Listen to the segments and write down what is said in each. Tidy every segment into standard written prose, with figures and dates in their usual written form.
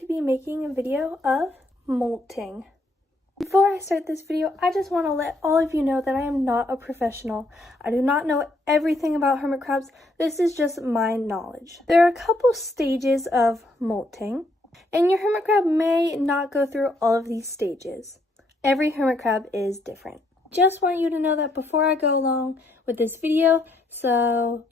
to be making a video of molting. Before I start this video, I just want to let all of you know that I am not a professional. I do not know everything about hermit crabs. This is just my knowledge. There are a couple stages of molting, and your hermit crab may not go through all of these stages. Every hermit crab is different. Just want you to know that before I go along with this video, so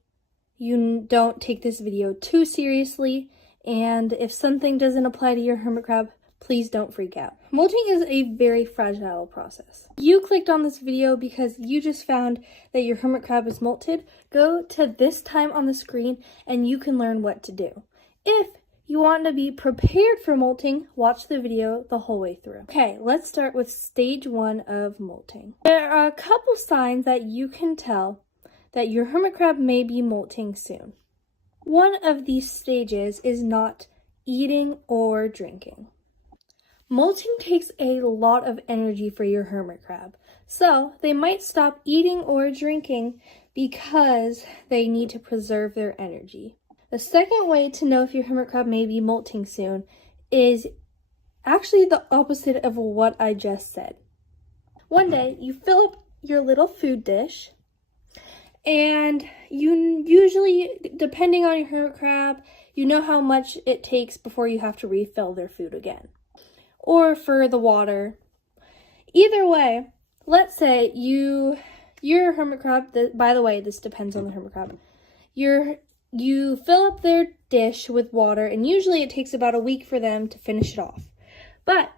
you don't take this video too seriously, and if something doesn't apply to your hermit crab, please don't freak out. Molting is a very fragile process. You clicked on this video because you just found that your hermit crab is molted. Go to this time on the screen and you can learn what to do. If you want to be prepared for molting, watch the video the whole way through. Okay, let's start with stage 1 of molting. There are a couple signs that you can tell that your hermit crab may be molting soon. One of these stages is not eating or drinking. Molting takes a lot of energy for your hermit crab, so they might stop eating or drinking because they need to preserve their energy. The second way to know if your hermit crab may be molting soon is actually the opposite of what I just said. One day, you fill up your little food dish, and you usually, depending on your hermit crab, you know how much it takes before you have to refill their food again, or for the water. Either way, let's say your hermit crab, by the way, this depends on the hermit crab, you fill up their dish with water, and usually it takes about a week for them to finish it off. But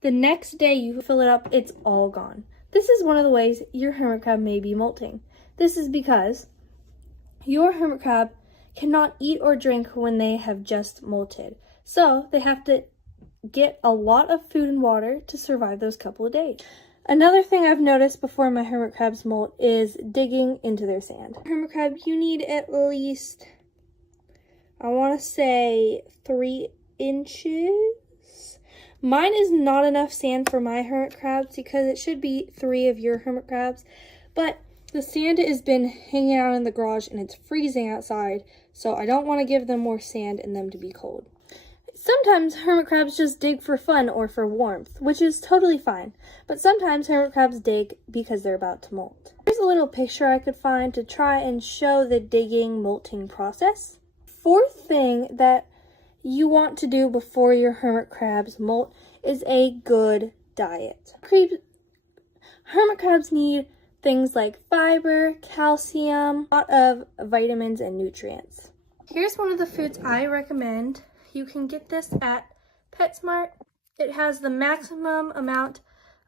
the next day you fill it up, it's all gone. This is one of the ways your hermit crab may be molting. This is because your hermit crab cannot eat or drink when they have just molted. So they have to get a lot of food and water to survive those couple of days. Another thing I've noticed before my hermit crabs molt is digging into their sand. Hermit crab, you need at least, I want to say 3 inches. Mine is not enough sand for my hermit crabs because it should be 3 of your hermit crabs, but the sand has been hanging out in the garage and it's freezing outside, so I don't want to give them more sand and them to be cold. Sometimes hermit crabs just dig for fun or for warmth, which is totally fine. But sometimes hermit crabs dig because they're about to molt. Here's a little picture I could find to try and show the digging molting process. Fourth thing that you want to do before your hermit crabs molt is a good diet. Hermit crabs need things like fiber, calcium, a lot of vitamins and nutrients. Here's one of the foods I recommend. You can get this at PetSmart. It has the maximum amount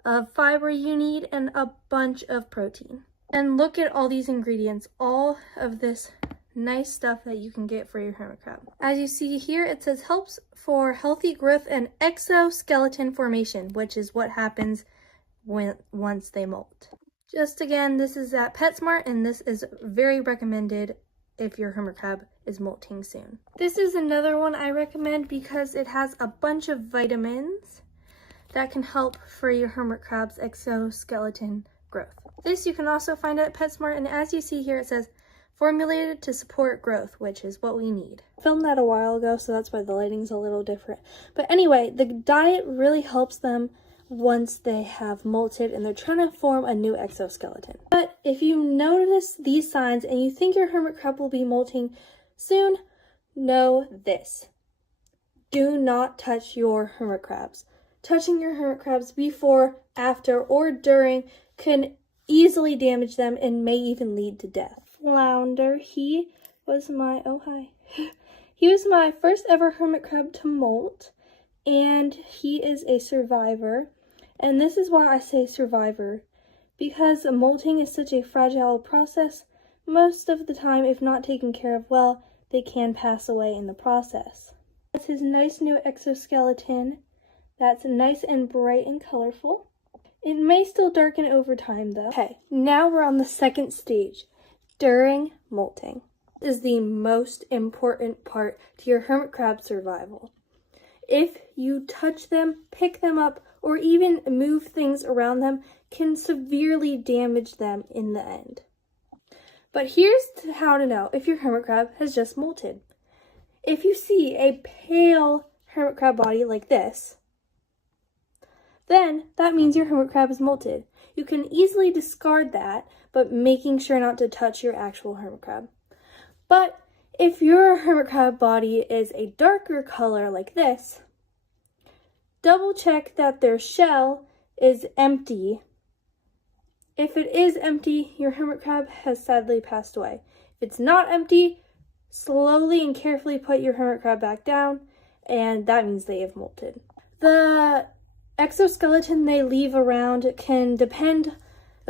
of fiber you need and a bunch of protein. And look at all these ingredients, all of this nice stuff that you can get for your hermit crab. As you see here, it says helps for healthy growth and exoskeleton formation, which is what happens once they molt. Just again, this is at PetSmart, and this is very recommended if your hermit crab is molting soon. This is another one I recommend because it has a bunch of vitamins that can help for your hermit crab's exoskeleton growth. This you can also find at PetSmart, and as you see here, it says formulated to support growth, which is what we need. I filmed that a while ago, so that's why the lighting's a little different. But anyway, the diet really helps them once they have molted and they're trying to form a new exoskeleton. But if you notice these signs and you think your hermit crab will be molting soon, know this: do not touch your hermit crabs. Touching your hermit crabs before, after, or during can easily damage them and may even lead to death. Flounder, he was my first ever hermit crab to molt, and he is a survivor. And this is why I say survivor, because molting is such a fragile process. Most of the time, if not taken care of well, they can pass away in the process. That's his nice new exoskeleton. That's nice and bright and colorful. It may still darken over time though. Okay, now we're on the second stage, during molting. This is the most important part to your hermit crab survival. If you touch them, pick them up, or even move things around them, can severely damage them in the end. But here's how to know if your hermit crab has just molted. If you see a pale hermit crab body like this, then that means your hermit crab is molted. You can easily discard that, but making sure not to touch your actual hermit crab. But if your hermit crab body is a darker color like this, double check that their shell is empty. If it is empty, your hermit crab has sadly passed away. If it's not empty, slowly and carefully put your hermit crab back down, and that means they have molted. The exoskeleton they leave around the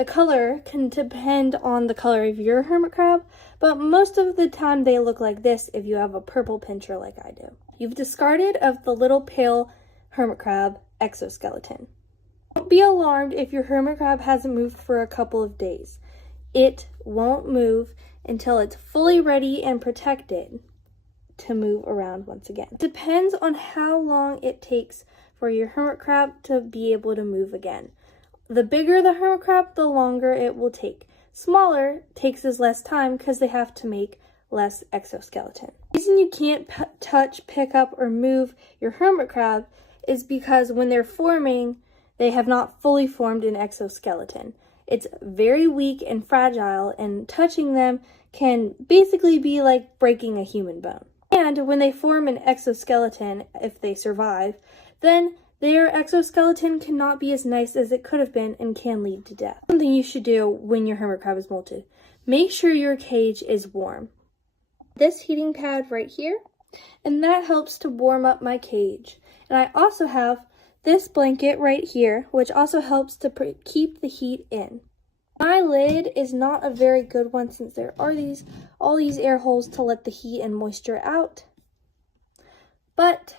color can depend on the color of your hermit crab, but most of the time they look like this if you have a purple pincher like I do. You've discarded of the little pale hermit crab exoskeleton. Don't be alarmed if your hermit crab hasn't moved for a couple of days. It won't move until it's fully ready and protected to move around once again. It depends on how long it takes for your hermit crab to be able to move again. The bigger the hermit crab, the longer it will take. Smaller takes as less time because they have to make less exoskeleton. The reason you can't touch, pick up, or move your hermit crab is because when they're forming, they have not fully formed an exoskeleton. It's very weak and fragile, and touching them can basically be like breaking a human bone. And when they form an exoskeleton, if they survive, then their exoskeleton cannot be as nice as it could have been and can lead to death. Something you should do when your hermit crab is molted. Make sure your cage is warm. This heating pad right here, and that helps to warm up my cage. And I also have this blanket right here, which also helps to keep the heat in. My lid is not a very good one since there are all these air holes to let the heat and moisture out. But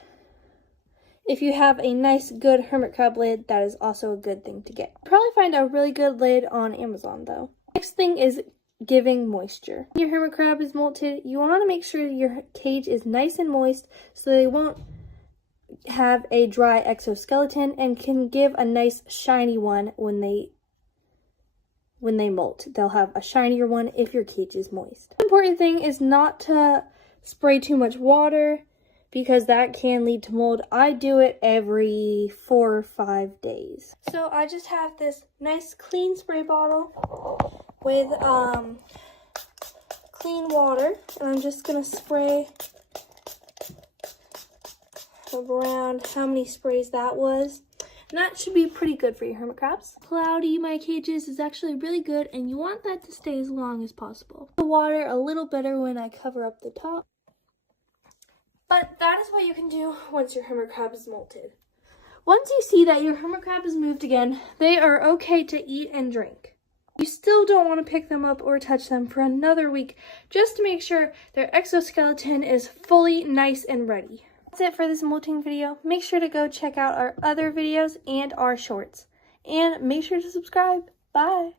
if you have a nice, good hermit crab lid, that is also a good thing to get. You'll probably find a really good lid on Amazon though. Next thing is giving moisture. When your hermit crab is molted, you want to make sure your cage is nice and moist so they won't have a dry exoskeleton and can give a nice shiny one when they molt. They'll have a shinier one if your cage is moist. The important thing is not to spray too much water because that can lead to mold. I do it every 4 or 5 days. So I just have this nice clean spray bottle with clean water, and I'm just gonna spray around how many sprays that was. And that should be pretty good for your hermit crabs. Cloudy my cages is actually really good, and you want that to stay as long as possible. The water a little better when I cover up the top. But that is what you can do once your hermit crab is molted. Once you see that your hermit crab has moved again, they are okay to eat and drink. You still don't want to pick them up or touch them for another week just to make sure their exoskeleton is fully nice and ready. That's it for this molting video. Make sure to go check out our other videos and our shorts. And make sure to subscribe. Bye!